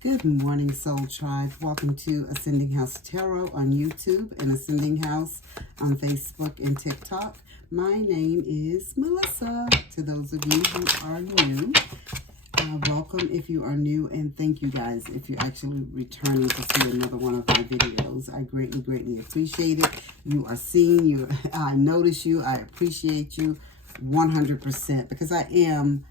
Good morning, Soul Tribe. Welcome to Ascending House Tarot on YouTube and Ascending House on Facebook and TikTok. My name is Melissa. To those of you who are new, welcome if you are new, and thank you guys if you're actually returning to see another one of my videos. I greatly, greatly appreciate it. You are seen. I notice you. I appreciate you 100% because I am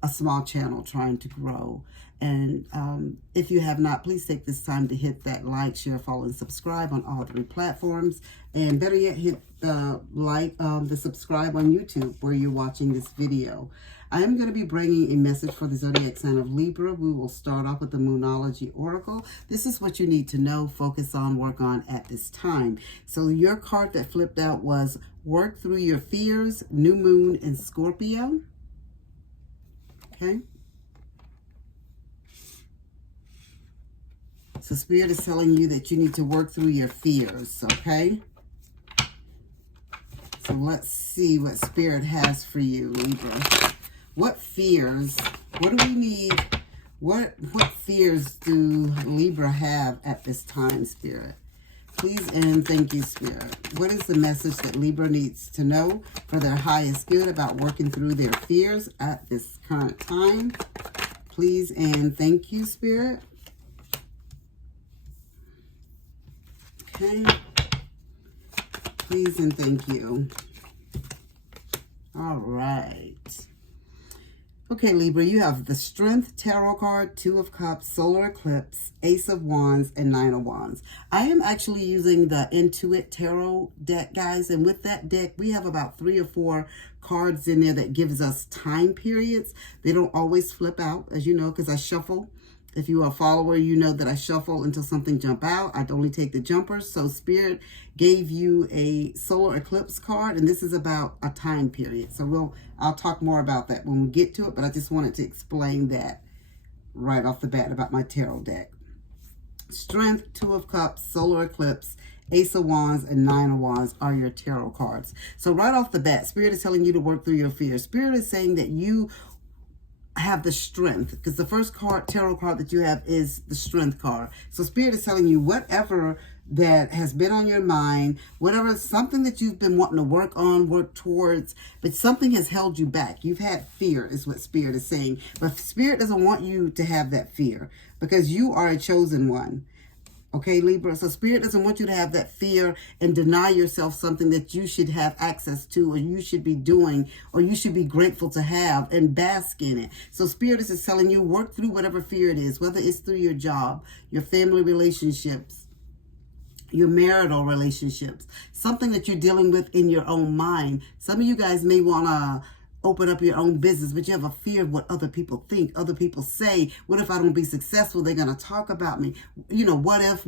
a small channel trying to grow. And if you have not, please take this time to hit that like, share, follow, and subscribe on all 3 platforms. And better yet, hit the subscribe on YouTube where you're watching this video. I am going to be bringing a message for the zodiac sign of Libra. We will start off with the Moonology Oracle. This is what you need to know, focus on, work on at this time. So your card that flipped out was Work Through Your Fears, New Moon in Scorpio. Okay. So Spirit is telling you that you need to work through your fears, okay? So let's see what Spirit has for you, Libra. What fears, what do we need, what fears do Libra have at this time, Spirit? Please and thank you, Spirit. What is the message that Libra needs to know for their highest good about working through their fears at this current time? Please and thank you, Spirit. Okay. Please and thank you. All right. Okay, Libra, you have the Strength Tarot card, 2 of Cups, Solar Eclipse, Ace of Wands, and 9 of Wands. I am actually using the Intuit Tarot deck, guys, and with that deck, we have about 3 or 4 cards in there that gives us time periods. They don't always flip out, as you know, because I shuffle. If you are a follower, you know that I shuffle until something jump out. I only take the jumpers. So Spirit gave you a solar eclipse card, and this is about a time period. So I'll talk more about that when we get to it, but I just wanted to explain that right off the bat about my tarot deck. Strength, 2 of Cups, Solar Eclipse, Ace of Wands, and 9 of Wands are your tarot cards. So right off the bat, Spirit is telling you to work through your fears. Spirit is saying that you have the strength, because the first tarot card that you have is the Strength card. So Spirit is telling you whatever that has been on your mind, whatever, something that you've been wanting to work on, work towards, but something has held you back. You've had fear is what Spirit is saying. But Spirit doesn't want you to have that fear because you are a chosen one. Okay, Libra, so Spirit doesn't want you to have that fear and deny yourself something that you should have access to, or you should be doing, or you should be grateful to have and bask in it. So Spirit is just telling you, work through whatever fear it is, whether it's through your job, your family relationships, your marital relationships, something that you're dealing with in your own mind. Some of you guys may want to open up your own business, but you have a fear of what other people think, other people say. What if I don't be successful? They're going to talk about me. You know, what if?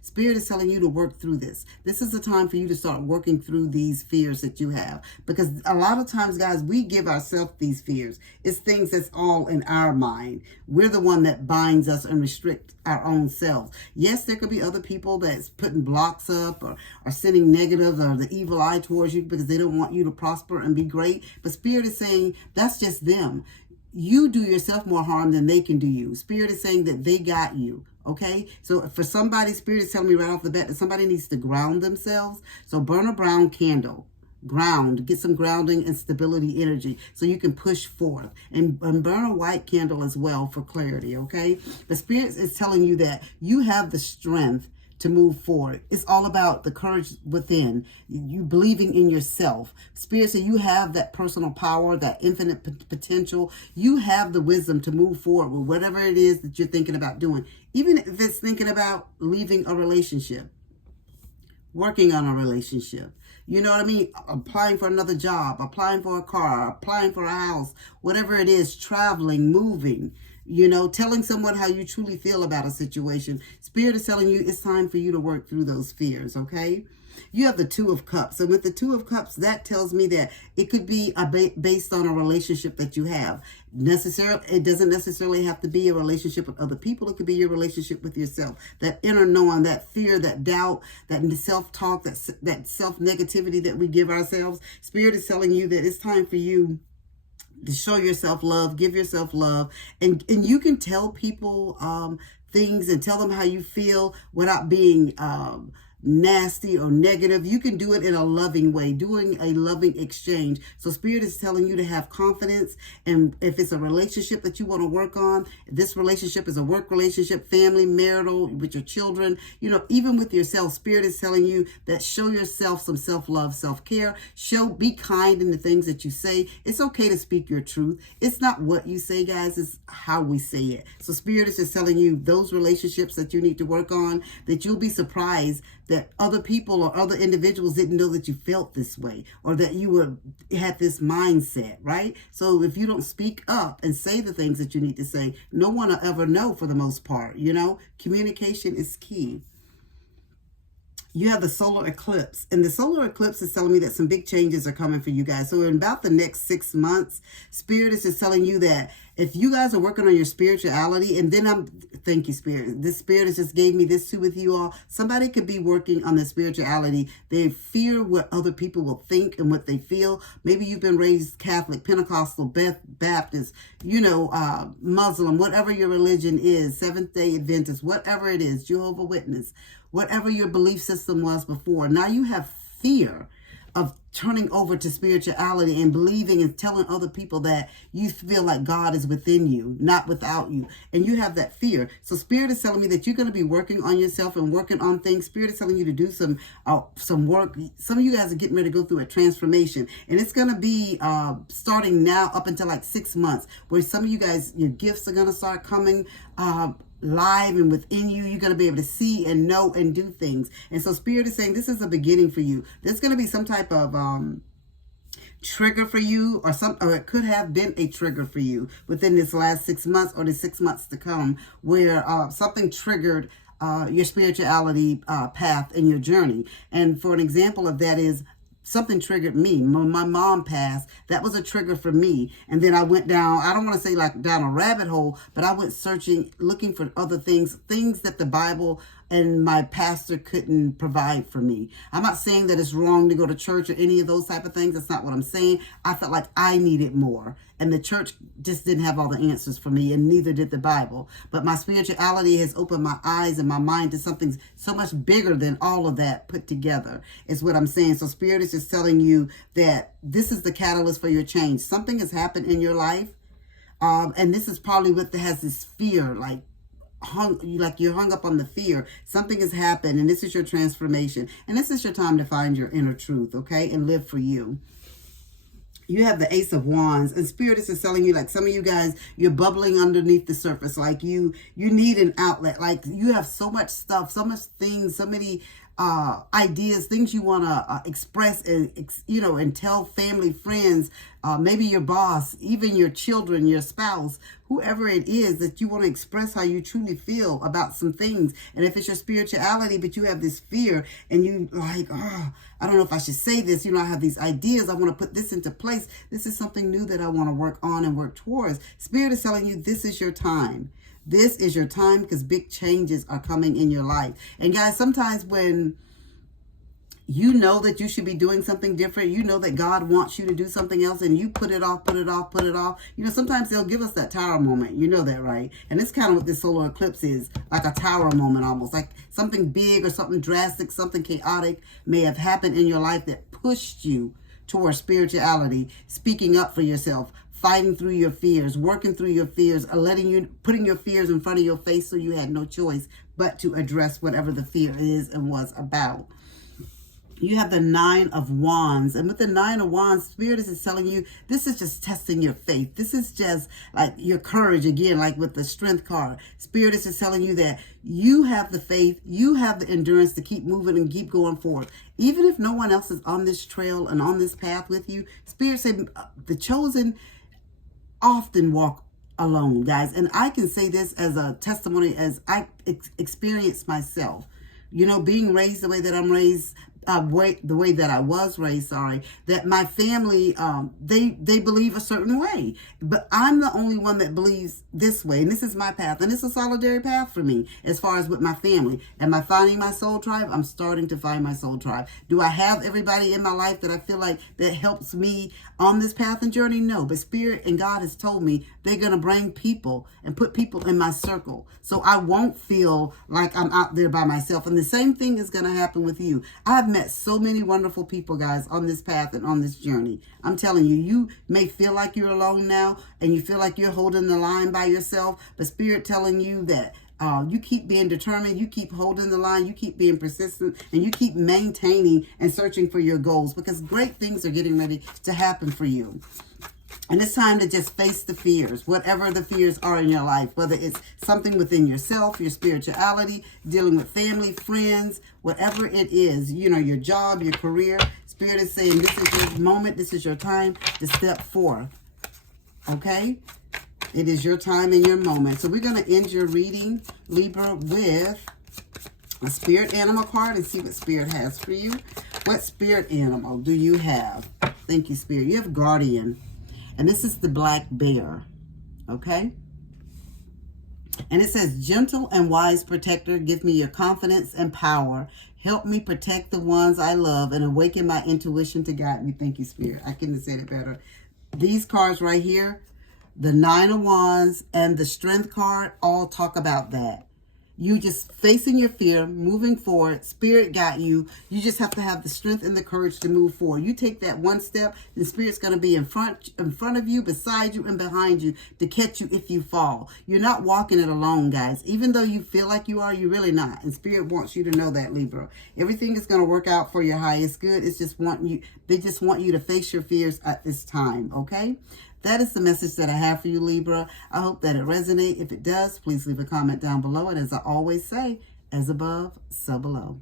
Spirit is telling you to work through this. This is the time for you to start working through these fears that you have. Because a lot of times, guys, we give ourselves these fears. It's things that's all in our mind. We're the one that binds us and restrict our own selves. Yes, there could be other people that's putting blocks up or sending negatives or the evil eye towards you because they don't want you to prosper and be great. But Spirit is saying that's just them. You do yourself more harm than they can do you. Spirit is saying that they got you. Okay, so for somebody, Spirit is telling me right off the bat that somebody needs to ground themselves. So burn a brown candle. Ground, get some grounding and stability energy so you can push forth, and burn a white candle as well for clarity. Okay, the Spirit is telling you that you have the strength to move forward. It's all about the courage within, you believing in yourself. Spirit said you have that personal power, that infinite potential. You have the wisdom to move forward with whatever it is that you're thinking about doing, even if it's thinking about leaving a relationship, working on a relationship. You know what I mean? Applying for another job, applying for a car, applying for a house, whatever it is, traveling, moving, you know, telling someone how you truly feel about a situation. Spirit is telling you it's time for you to work through those fears, okay? You have the 2 of Cups. And with the 2 of Cups, that tells me that it could be based on a relationship that you have. It doesn't necessarily have to be a relationship with other people. It could be your relationship with yourself. That inner knowing, that fear, that doubt, that self-talk, that self-negativity that we give ourselves. Spirit is telling you that it's time for you to show yourself love, give yourself love, and you can tell people things and tell them how you feel without being nasty or negative. You can do it in a loving way, doing a loving exchange. So Spirit is telling you to have confidence. And if it's a relationship that you want to work on, this relationship is a work relationship, family, marital, with your children, even with yourself, Spirit is telling you that show yourself some self-love, self-care. Be kind in the things that you say. It's okay to speak your truth. It's not what you say, guys, it's how we say it. So Spirit is just telling you those relationships that you need to work on, that you'll be surprised that other people or other individuals didn't know that you felt this way, or that you had this mindset, right? So if you don't speak up and say the things that you need to say, no one will ever know for the most part, Communication is key. You have the solar eclipse, and the solar eclipse is telling me that some big changes are coming for you guys. So in about the next 6 months, Spirit is just telling you that if you guys are working on your spirituality, and then thank you, Spirit. This Spirit has just gave me this too with you all. Somebody could be working on their spirituality. They fear what other people will think and what they feel. Maybe you've been raised Catholic, Pentecostal, Baptist, Muslim, whatever your religion is, Seventh-day Adventist, whatever it is, Jehovah's Witness, whatever your belief system was before. Now you have fear of turning over to spirituality and believing and telling other people that you feel like God is within you, not without you. And you have that fear. So Spirit is telling me that you're going to be working on yourself and working on things. Spirit is telling you to do some work. Some of you guys are getting ready to go through a transformation. And it's going to be starting now up until like 6 months, where some of you guys, your gifts are going to start coming live and within you. You're going to be able to see and know and do things. And so Spirit is saying this is a beginning for you. There's going to be some type of trigger for you, or it could have been a trigger for you within this last 6 months or the 6 months to come, where something triggered your spirituality path in your journey. And for an example of that is, something triggered me. My mom passed. That was a trigger for me. And then I went down, I don't want to say like down a rabbit hole, but I went searching, looking for other things that the Bible and my pastor couldn't provide for me. I'm not saying that it's wrong to go to church or any of those type of things. That's not what I'm saying. I felt like I needed more. And the church just didn't have all the answers for me, and neither did the Bible. But my spirituality has opened my eyes and my mind to something so much bigger than all of that put together, is what I'm saying. So Spirit is just telling you that this is the catalyst for your change. Something has happened in your life, and this is probably what has this fear, like you're hung up on the fear. Something has happened, and this is your transformation. And this is your time to find your inner truth, okay, and live for you. You have the Ace of Wands, and Spirit is just telling you, like, some of you guys, you're bubbling underneath the surface. Like you need an outlet. Like you have so much stuff, so much things, so many ideas, things you want to express and tell family, friends, maybe your boss, even your children, your spouse, whoever it is, that you want to express how you truly feel about some things. And if it's your spirituality, but you have this fear and you like, I don't know if I should say this, I have these ideas, I want to put this into place. This is something new that I want to work on and work towards. Spirit is telling you this is your time. This is your time, because big changes are coming in your life. And guys, sometimes when you know that you should be doing something different, you know that God wants you to do something else, and you put it off. Sometimes they'll give us that tower moment. You know that, right? And it's kind of what this solar eclipse is, like a tower moment almost. Like something big or something drastic, something chaotic may have happened in your life that pushed you towards spirituality, speaking up for yourself, fighting through your fears, working through your fears, putting your fears in front of your face, so you had no choice but to address whatever the fear is and was about. You have the Nine of Wands. And with the Nine of Wands, Spirit is telling you, this is just testing your faith. This is just like your courage again, like with the Strength card. Spirit is just telling you that you have the faith, you have the endurance to keep moving and keep going forward. Even if no one else is on this trail and on this path with you, Spirit said the chosen often walk alone, guys. And I can say this as a testimony, as I experienced myself. Being raised the way that I'm raised, the way that I was raised, that my family, they believe a certain way, but I'm the only one that believes this way, and this is my path, and it's a solitary path for me as far as with my family. Am I finding my soul tribe? I'm starting to find my soul tribe. Do I have everybody in my life that I feel like that helps me on this path and journey? No, but Spirit and God has told me they're going to bring people and put people in my circle, so I won't feel like I'm out there by myself. And the same thing is going to happen with you. I've met so many wonderful people, guys, on this path and on this journey. I'm telling you, you may feel like you're alone now, and you feel like you're holding the line by yourself, but Spirit telling you that you keep being determined, you keep holding the line, you keep being persistent, and you keep maintaining and searching for your goals, because great things are getting ready to happen for you. And it's time to just face the fears, whatever the fears are in your life, whether it's something within yourself, your spirituality, dealing with family, friends, whatever it is, you know, your job, your career. Spirit is saying this is your moment, this is your time to step forth, okay? It is your time and your moment. So we're going to end your reading, Libra, with a spirit animal card and see what Spirit has for you. What spirit animal do you have? Thank you, Spirit. You have Guardian. And this is the black bear, okay? And it says, gentle and wise protector, give me your confidence and power. Help me protect the ones I love and awaken my intuition to guide me. Thank you, Spirit. I couldn't have said it better. These cards right here, the Nine of Wands and the Strength card, all talk about that. You just facing your fear, moving forward. Spirit got you. You just have to have the strength and the courage to move forward. You take that one step, and Spirit's going to be in front of you, beside you, and behind you to catch you if you fall. You're not walking it alone, guys. Even though you feel like you are, you're really not. And Spirit wants you to know that, Libra. Everything is going to work out for your highest good. It's just they just want you to face your fears at this time, okay? That is the message that I have for you, Libra. I hope that it resonates. If it does, please leave a comment down below. And as I always say, as above, so below.